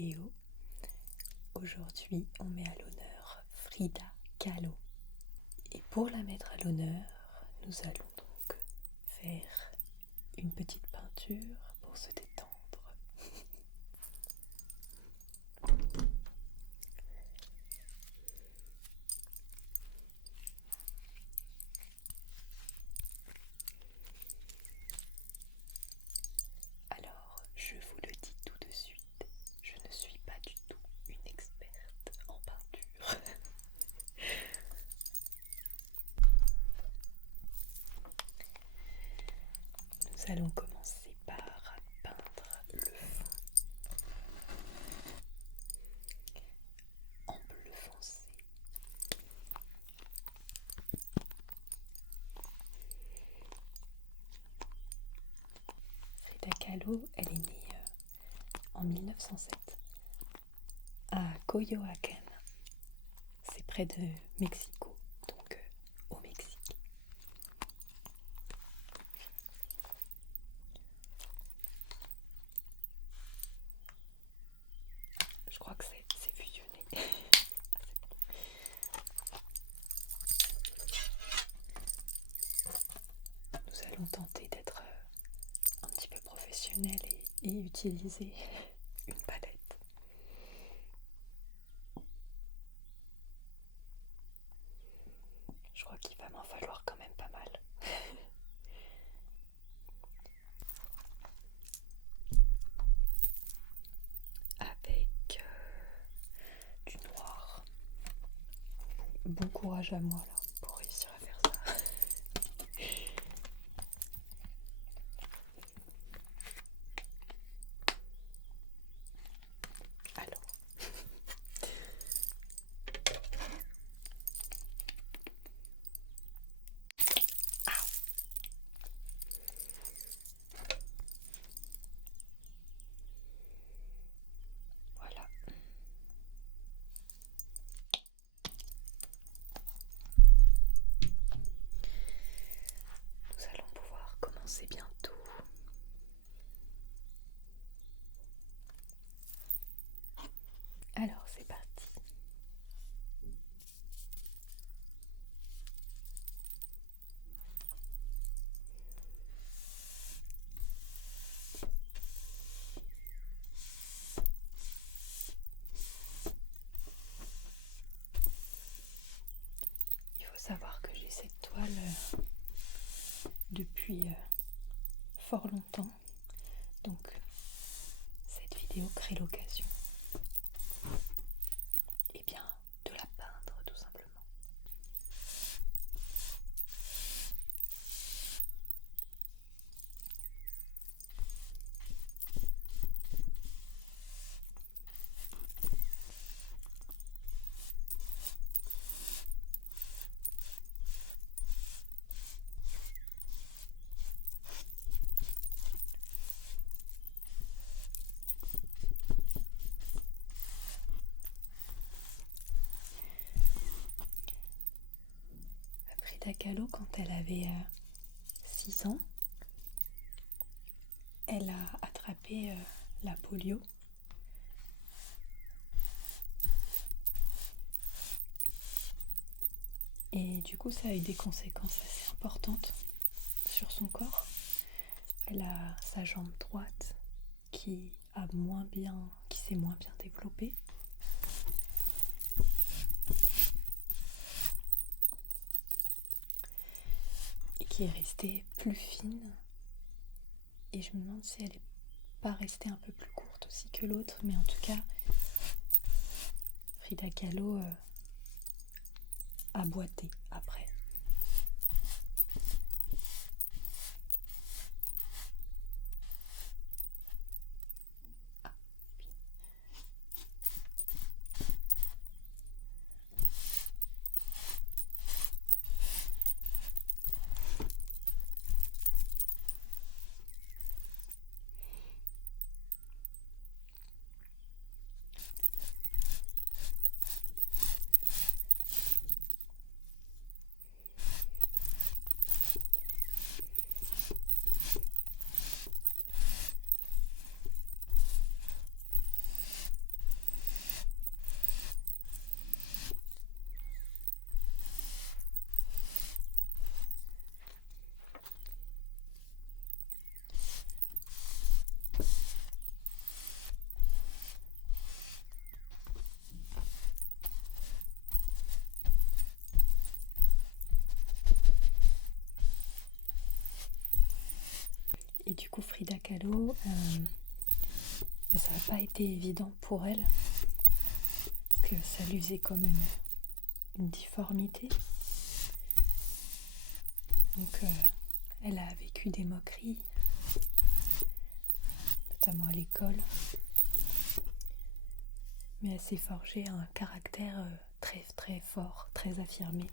vidéo. Aujourd'hui, on met à l'honneur Frida Kahlo. Et pour la mettre à l'honneur, nous allons donc faire une petite peinture pour se détendre. Alors, je vous le dis tout de suite, je ne suis pas du tout une experte en peinture. Nous allons commencer par peindre le fond en bleu foncé. Frida Kahlo, elle est née en 1907 à Coyoacán. C'est près de Mexico, donc au Mexique. Je crois que c'est fusionné. Nous allons tenter d'être un petit peu professionnel et utiliser une palette. Je crois qu'il va m'en falloir quand même pas mal. Avec du noir. Bon courage à moi là pour réussir à faire ça. Alors. Voilà. Nous allons pouvoir commencer bientôt. Alors c'est parti. Il faut savoir que j'ai cette toile depuis fort longtemps, donc cette vidéo crée l'occasion de la peindre tout simplement. Frida Kahlo, quand elle avait 6 ans, elle a attrapé la polio. Et du coup, ça a eu des conséquences assez importantes sur son corps. Elle a sa jambe droite qui s'est moins bien développée. Et qui est restée plus fine. Et je me demande si elle n'est pas restée un peu plus courte aussi que l'autre. Mais en tout cas, Frida Kahlo a boité après. Et du coup, Frida Kahlo, ça n'a pas été évident pour elle, parce que ça lui faisait comme une difformité. Donc, elle a vécu des moqueries, notamment à l'école. Mais elle s'est forgée un caractère très très fort, très affirmé.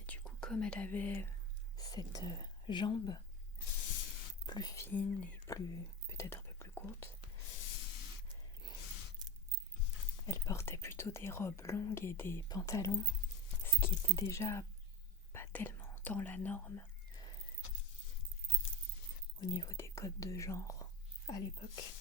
Et du coup, comme elle avait cette jambe plus fine et peut-être un peu plus courte, elle portait plutôt des robes longues et des pantalons, ce qui était déjà pas tellement dans la norme au niveau des codes de genre à l'époque.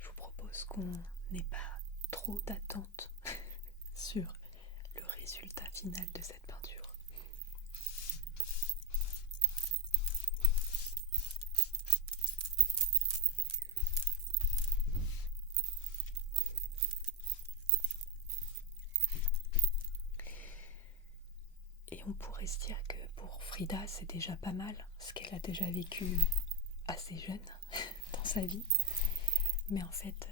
Je vous propose qu'on n'ait pas trop d'attentes sur le résultat final de cette peinture. Et on pourrait se dire que pour Frida, c'est déjà pas mal, parce qu'elle a déjà vécu assez jeune dans sa vie. Mais en fait,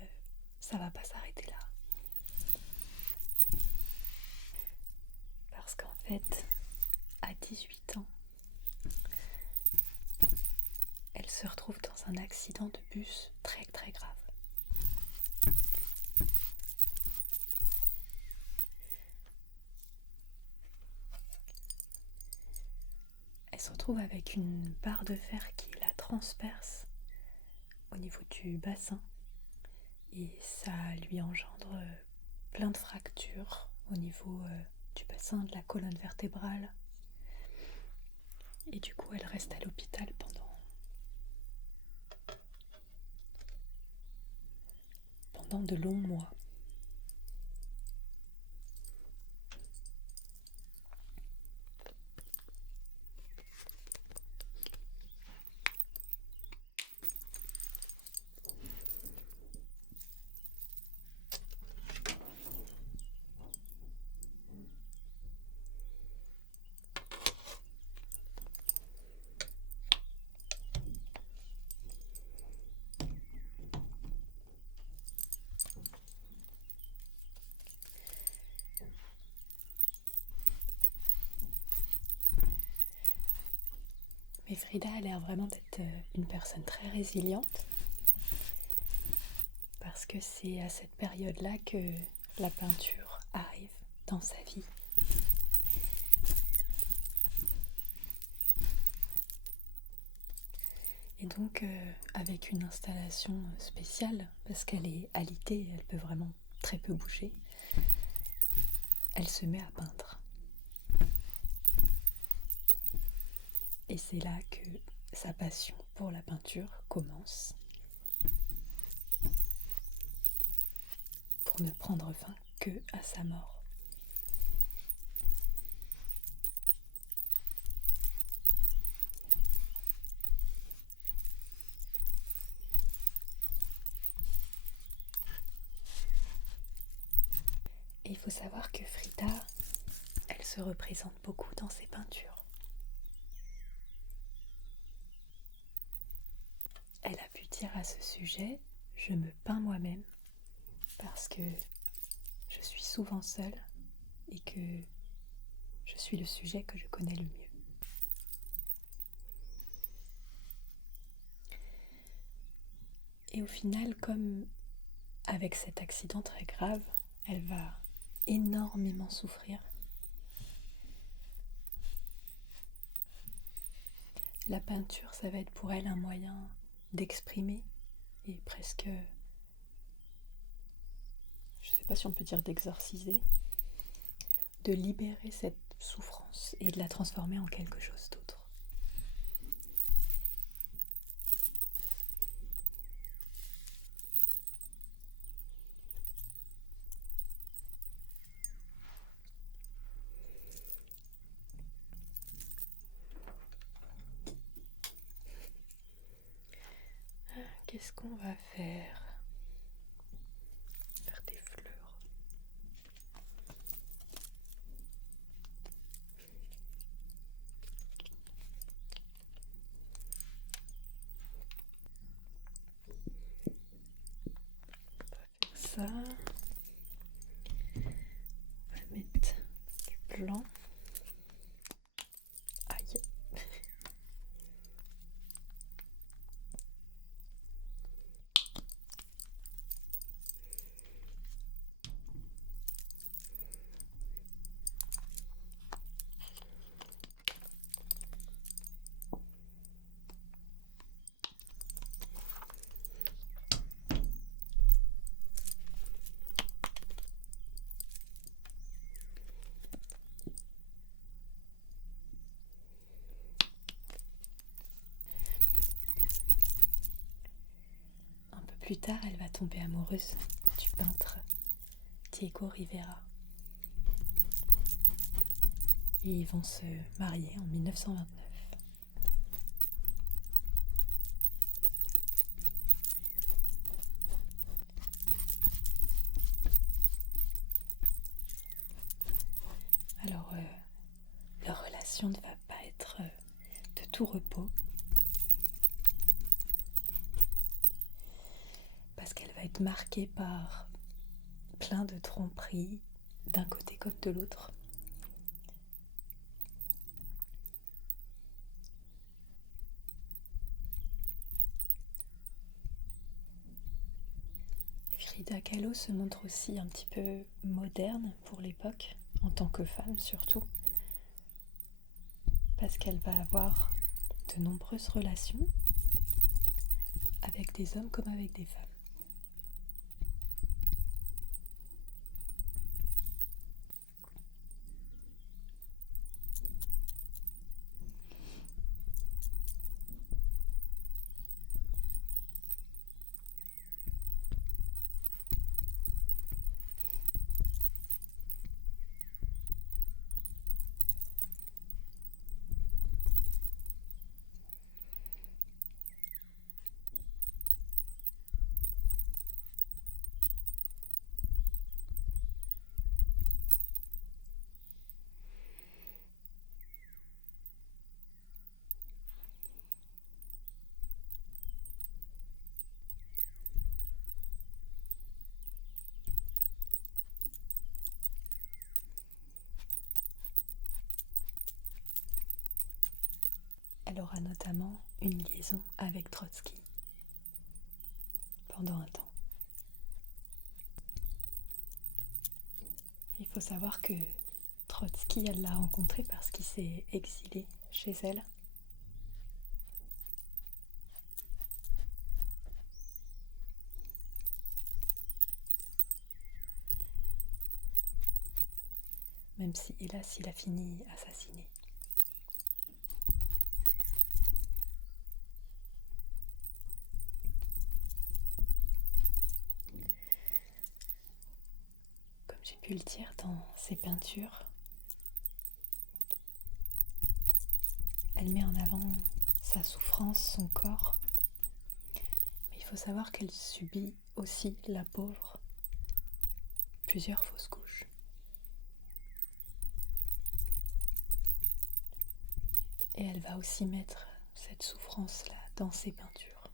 ça va pas s'arrêter là. Parce qu'en fait, à 18 ans, elle se retrouve dans un accident de bus très très grave. Elle se retrouve avec une barre de fer qui la transperce au niveau du bassin et ça lui engendre plein de fractures au niveau du bassin, de la colonne vertébrale. Et du coup, elle reste à l'hôpital pendant de longs mois. Mais Frida a l'air vraiment d'être une personne très résiliente, parce que c'est à cette période-là que la peinture arrive dans sa vie. Et donc avec une installation spéciale, parce qu'elle est alitée, elle peut vraiment très peu bouger, elle se met à peindre. Et c'est là que sa passion pour la peinture commence, pour ne prendre fin que à sa mort. Et il faut savoir que Frida, elle se représente beaucoup dans ses peintures. Elle a pu dire à ce sujet, je me peins moi-même parce que je suis souvent seule et que je suis le sujet que je connais le mieux. Et au final, comme avec cet accident très grave, elle va énormément souffrir. La peinture, ça va être pour elle un moyen d'exprimer et presque, je ne sais pas si on peut dire d'exorciser, de libérer cette souffrance et de la transformer en quelque chose d'autre. Qu'est-ce qu'on va faire? Faire des fleurs. Ça, on va mettre du blanc. Aïe. Plus tard, elle va tomber amoureuse du peintre Diego Rivera. Et ils vont se marier en 1929. Alors, leur relation ne va pas être de tout repos. Parce qu'elle va être marquée par plein de tromperies, d'un côté comme de l'autre. Frida Kahlo se montre aussi un petit peu moderne pour l'époque, en tant que femme surtout, parce qu'elle va avoir de nombreuses relations avec des hommes comme avec des femmes. Elle aura notamment une liaison avec Trotsky pendant un temps. Il faut savoir que Trotsky, elle l'a rencontré parce qu'il s'est exilé chez elle. Même si, hélas, il a fini assassiné. Comme j'ai pu le dire dans ses peintures, elle met en avant sa souffrance, son corps. Mais il faut savoir qu'elle subit aussi, la pauvre, plusieurs fausses couches. Et elle va aussi mettre cette souffrance-là dans ses peintures.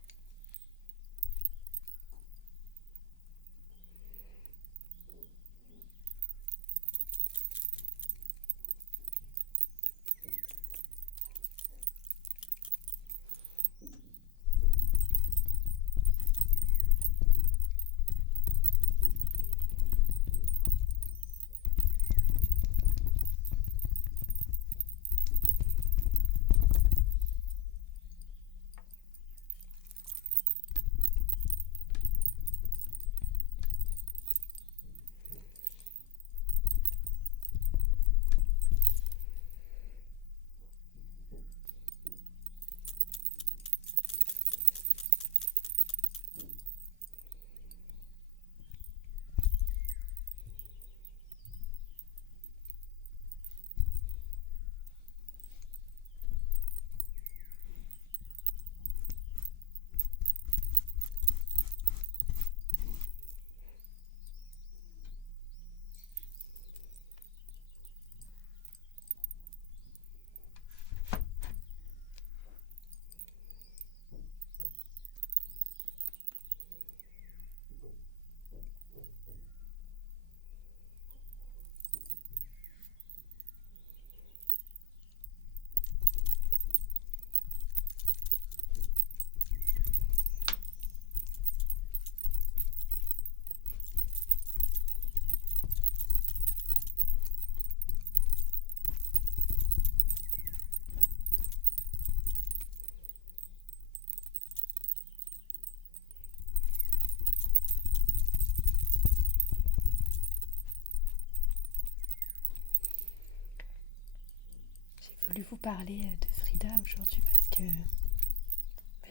voulu vous parler de Frida aujourd'hui parce que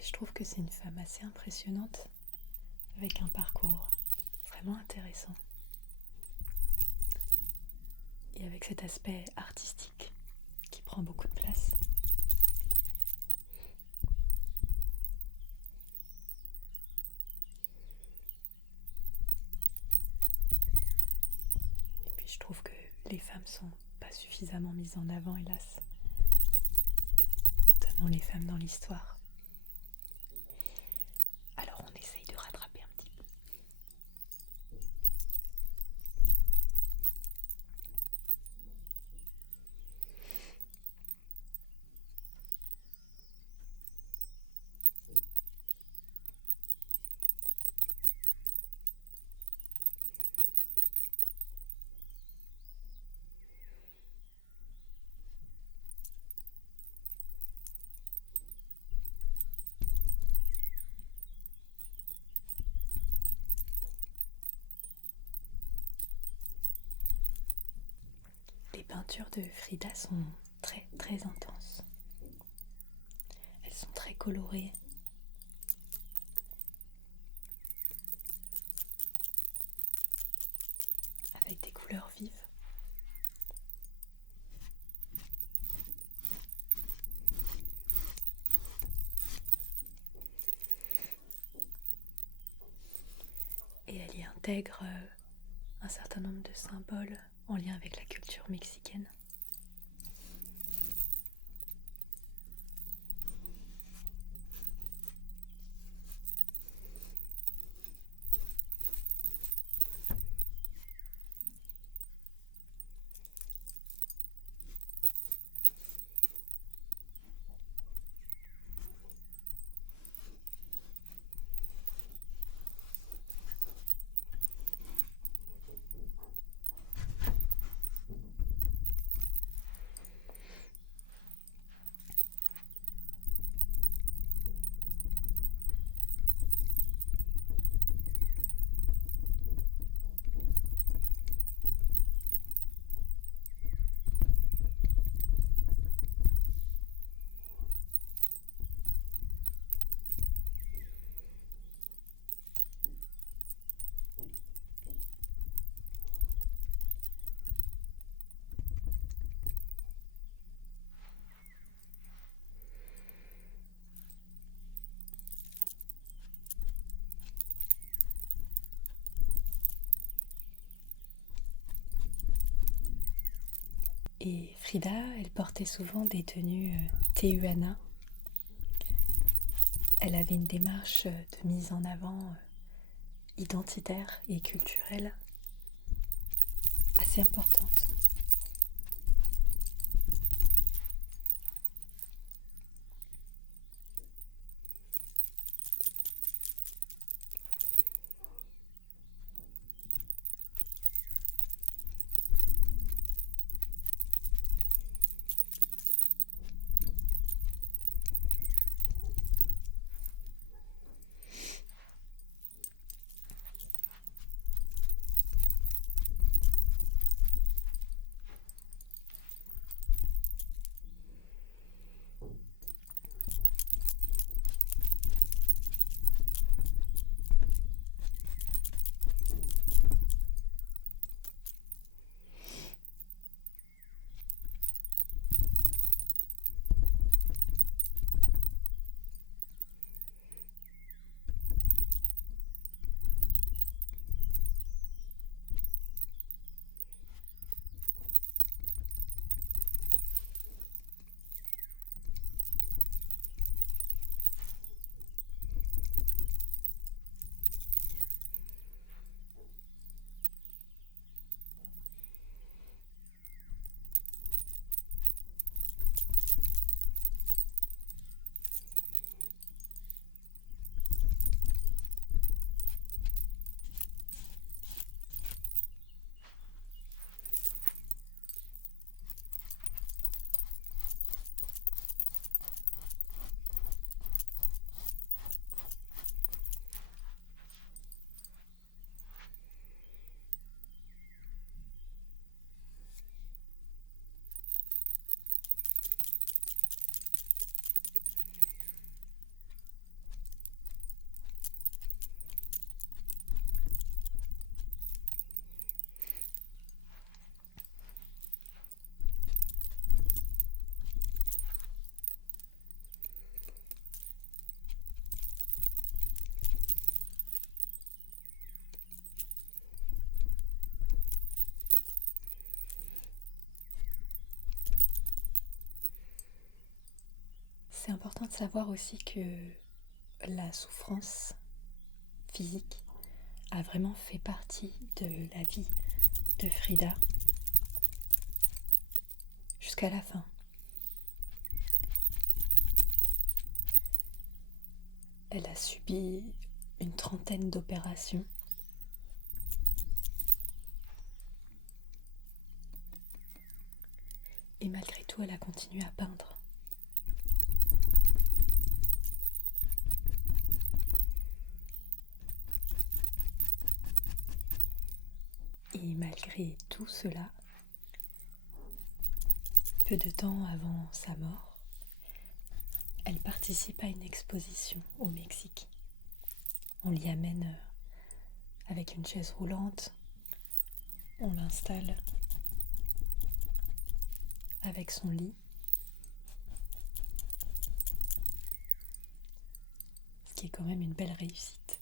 je trouve que c'est une femme assez impressionnante avec un parcours vraiment intéressant et avec cet aspect artistique qui prend beaucoup de place. Et puis je trouve que les femmes sont pas suffisamment mises en avant, hélas, notamment les femmes dans l'histoire. Alors on essaye de rattraper un petit peu. Les peintures de Frida sont très très intenses. Elles sont très colorées. Avec des couleurs vives. Et elle y intègre un certain nombre de symboles en lien avec la culture mexicaine. Et Frida, elle portait souvent des tenues tehuana. Elle avait une démarche de mise en avant identitaire et culturelle assez importante. c'est important de savoir aussi que la souffrance physique a vraiment fait partie de la vie de Frida jusqu'à la fin. Elle a subi une 30aine d'opérations. Et malgré tout, elle a continué à peindre. Et malgré tout cela, peu de temps avant sa mort, elle participe à une exposition au Mexique. On l'y amène avec une chaise roulante, on l'installe avec son lit, ce qui est quand même une belle réussite.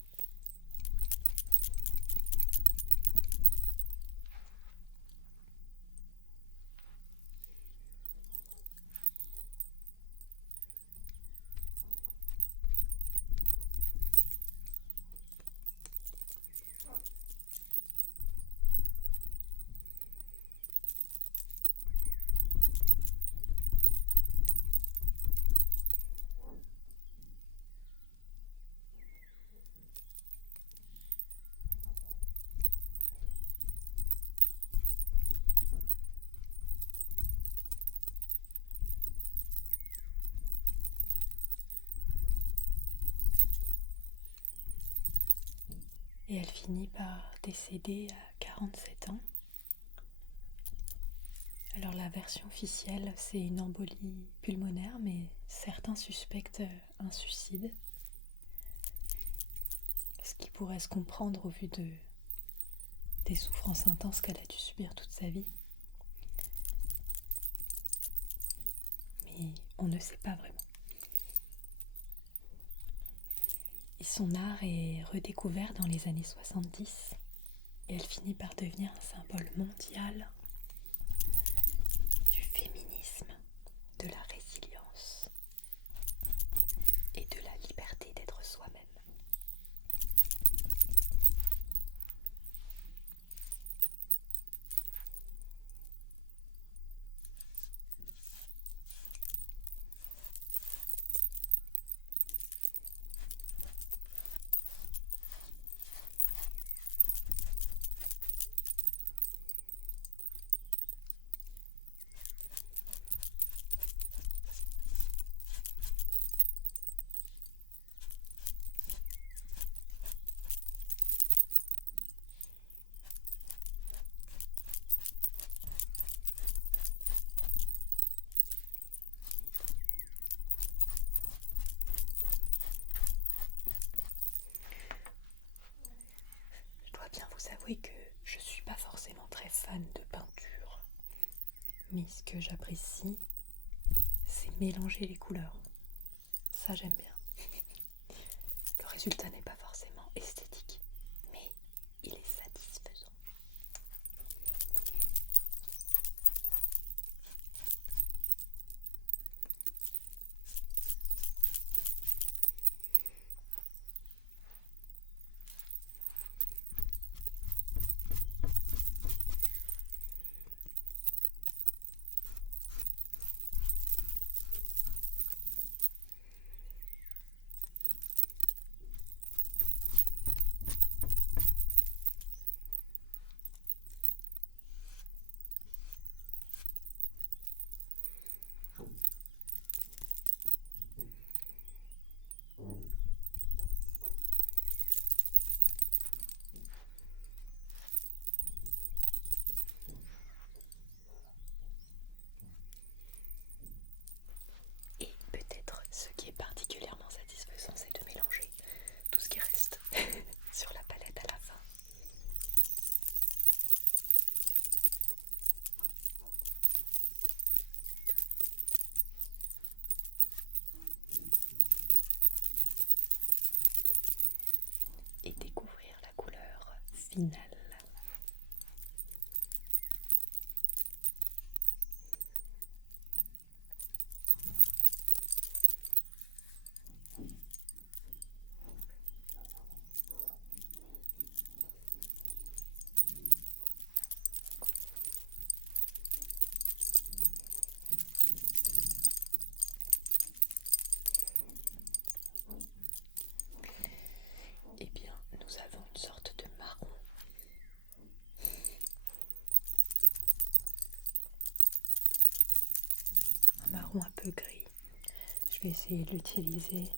Et elle finit par décéder à 47 ans. Alors la version officielle, c'est une embolie pulmonaire, mais certains suspectent un suicide. Ce qui pourrait se comprendre au vu des souffrances intenses qu'elle a dû subir toute sa vie. Mais on ne sait pas vraiment. Et son art est redécouvert dans les années 70 et elle finit par devenir un symbole mondial du féminisme, de la résilience et de la liberté d'être soi-même. Je dois bien vous avouer que je ne suis pas forcément très fan de peinture, mais ce que j'apprécie, c'est mélanger les couleurs. Ça, j'aime bien. Le résultat n'est pas forcément esthétique, mais il est satisfaisant. Et peut-être ce qui est particulièrement satisfaisant, c'est de mélanger tout ce qui reste sur la palette à la fin. Et découvrir la couleur finale. seront un peu gris. Je vais essayer de l'utiliser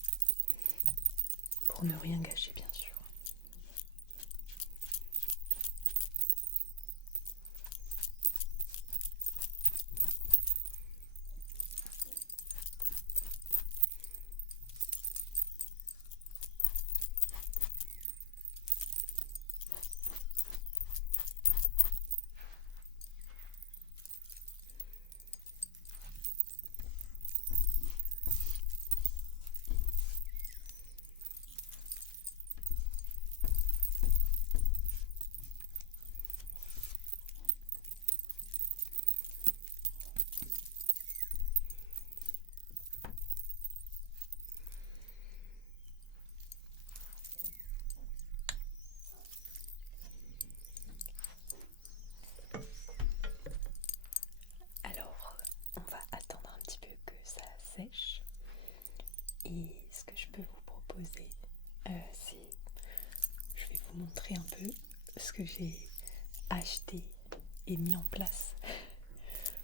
pour ne rien gâcher, bien sûr. Alors, on va attendre un petit peu que ça sèche. Et ce que je peux vous proposer, c'est, je vais vous montrer un peu ce que j'ai acheté et mis en place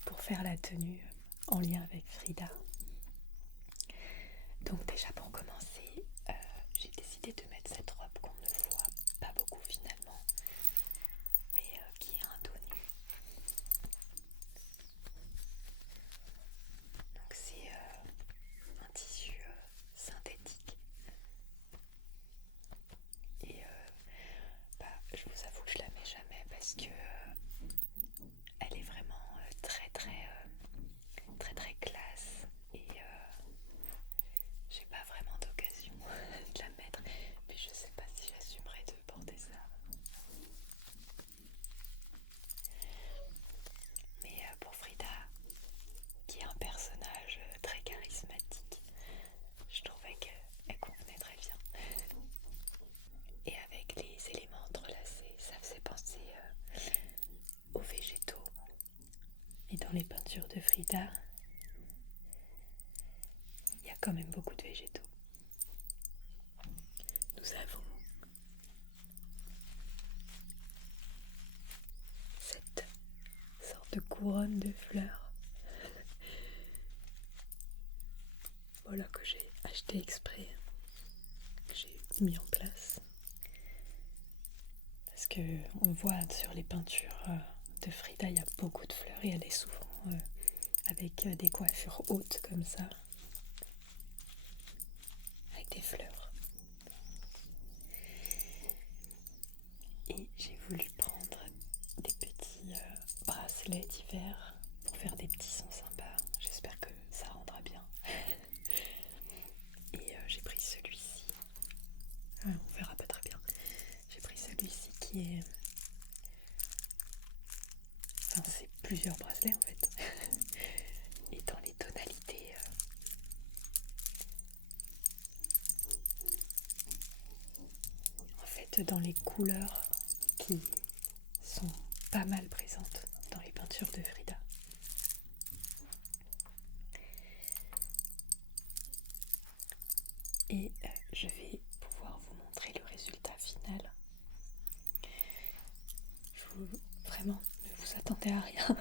pour faire la tenue en lien avec Frida. Donc déjà pour commencer, j'ai décidé de mettre cette robe qu'on ne voit pas beaucoup finalement, mais qui est un dos nu. Donc c'est un tissu synthétique. Et je vous avoue que je la mets jamais parce que elle est vraiment très très classe et j'ai pas vraiment d'occasion de la mettre, mais je sais pas si j'assumerai de porter ça. Mais pour Frida, qui est un personnage très charismatique, je trouvais qu'elle convenait très bien. Et avec les éléments entrelacés, ça faisait penser aux végétaux. Et dans les peintures de Frida, il y a quand même beaucoup de végétaux. Nous avons cette sorte de couronne de fleurs, voilà, que j'ai acheté exprès, que j'ai mis en place. Parce que on voit sur les peintures de Frida, il y a beaucoup de fleurs et elle est souvent avec des coiffures hautes comme ça, avec des fleurs. Et j'ai voulu prendre des petits bracelets d'hiver pour faire des petits sons sympas. J'espère que ça rendra bien. Et j'ai pris celui-ci. On verra pas très bien. J'ai pris celui-ci qui est... Enfin, c'est plusieurs bracelets en fait. Et dans les tonalités... En fait, dans les couleurs qui sont pas mal présentes dans les peintures de Frida. Et je vais pouvoir vous montrer le résultat final. Vraiment, ne vous attendez à rien.